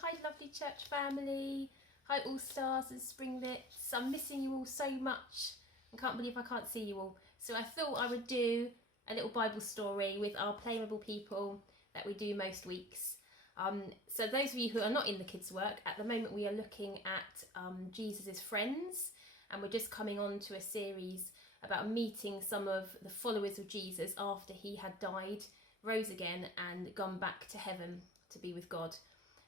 Hi lovely church family. Hi All Stars and Springlets. I'm missing you all so much. I can't believe I can't see you all. So I thought I would do a little Bible story with our playable people that we do most weeks. So those of you who are not in the kids' work, at the moment we are looking at Jesus' friends, and we're just coming on to a series about meeting some of the followers of Jesus after he had died, rose again and gone back to heaven to be with God.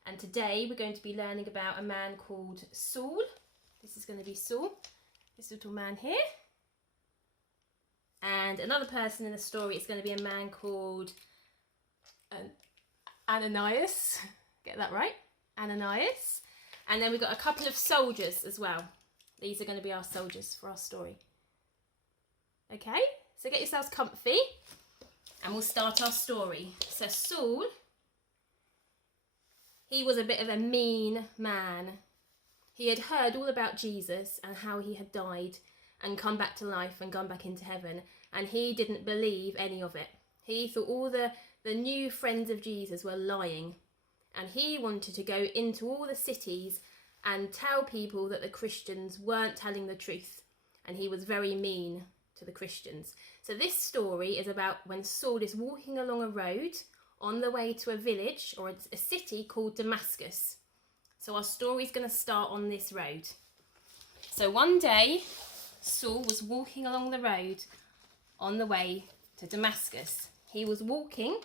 And today we're going to be learning about a man called Saul. This is going to be Saul, this little man here. And another person in the story is going to be a man called Ananias. Get that right? Ananias. And then we've got a couple of soldiers as well. These are going to be our soldiers for our story. Okay, so get yourselves comfy and we'll start our story. So Saul, he was a bit of a mean man. He had heard all about Jesus and how he had died and come back to life and gone back into heaven, and he didn't believe any of it. He thought all the new friends of Jesus were lying, and he wanted to go into all the cities and tell people that the Christians weren't telling the truth, and he was very mean to the Christians. So this story is about when Saul is walking along a road on the way to a village or a city called Damascus. So our story is going to start on this road. So one day Saul was walking along the road on the way to Damascus. He was walking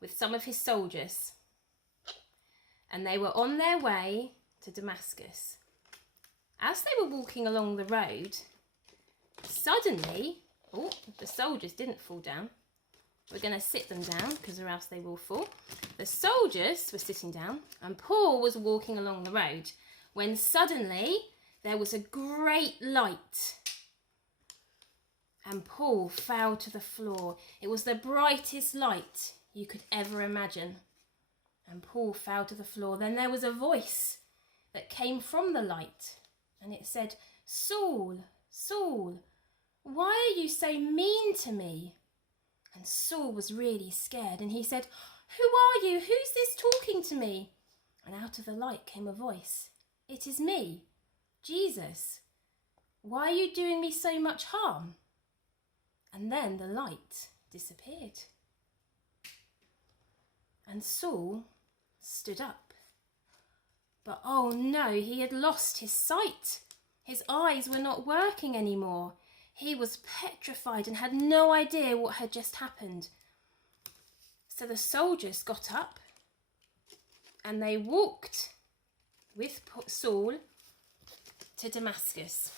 with some of his soldiers and they were on their way to Damascus. As they were walking along the road, suddenly, the soldiers didn't fall down. We're going to sit them down because or else they will fall. The soldiers were sitting down and Paul was walking along the road when suddenly there was a great light and Paul fell to the floor. It was the brightest light you could ever imagine. And Paul fell to the floor. Then there was a voice that came from the light and it said, "Saul, Saul, why are you so mean to me?" And Saul was really scared and he said, "Who are you? Who's this talking to me?" And out of the light came a voice. "It is me, Jesus. Why are you doing me so much harm?" And then the light disappeared. And Saul stood up. But oh no, he had lost his sight. His eyes were not working anymore. He was petrified and had no idea what had just happened. So the soldiers got up and they walked with Saul to Damascus.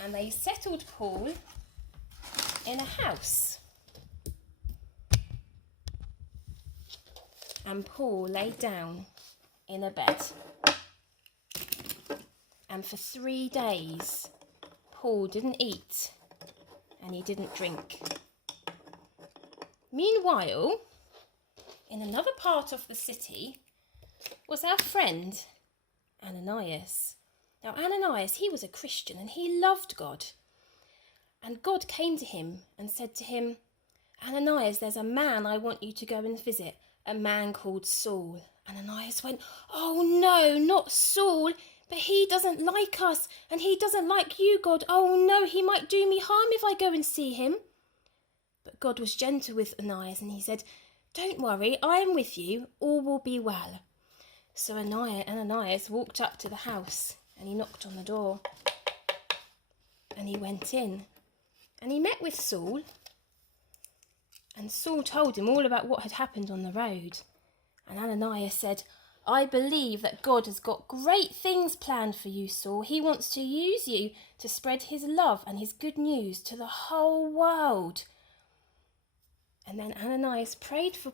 And they settled Paul in a house. And Paul lay down in a bed. And for 3 days, Paul didn't eat and he didn't drink. Meanwhile, in another part of the city was our friend Ananias. Now Ananias, he was a Christian and he loved God. And God came to him and said to him, "Ananias, there's a man I want you to go and visit, a man called Saul." Ananias went, "Oh no, not Saul. But he doesn't like us and he doesn't like you, God. Oh no, he might do me harm if I go and see him." But God was gentle with Ananias and he said, "Don't worry, I am with you. All will be well." So Ananias walked up to the house and he knocked on the door. And he went in and he met with Saul. And Saul told him all about what had happened on the road. And Ananias said, "I believe that God has got great things planned for you, Saul. He wants to use you to spread his love and his good news to the whole world." And then Ananias prayed for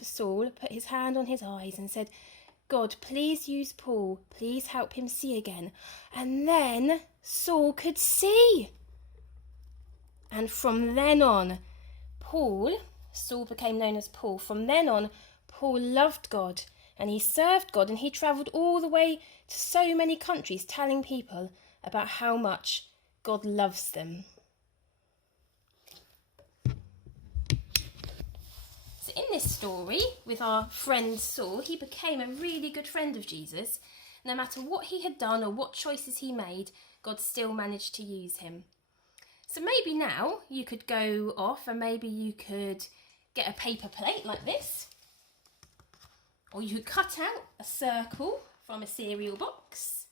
Saul, put his hand on his eyes and said, "God, please use Paul. Please help him see again." And then Saul could see. And from then on, Saul became known as Paul. From then on, Paul loved God and he served God and he travelled all the way to so many countries telling people about how much God loves them. in this story with our friend Saul, he became a really good friend of Jesus. No matter what he had done or what choices he made, God still managed to use him. So maybe now you could go off and maybe you could get a paper plate like this. Or you could cut out a circle from a cereal box.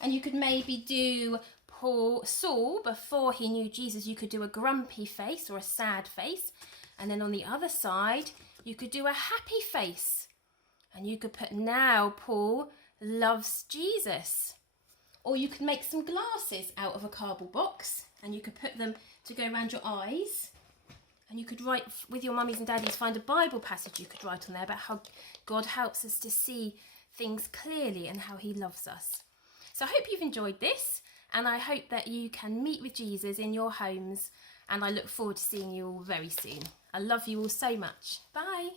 And you could maybe do Saul, before he knew Jesus, you could do a grumpy face or a sad face. And then on the other side, you could do a happy face. And you could put, now Paul loves Jesus. Or you could make some glasses out of a cardboard box and you could put them to go around your eyes. And you could write with your mummies and daddies, find a Bible passage you could write on there about how God helps us to see things clearly and how he loves us. So I hope you've enjoyed this, and I hope that you can meet with Jesus in your homes, and I look forward to seeing you all very soon. I love you all so much. Bye.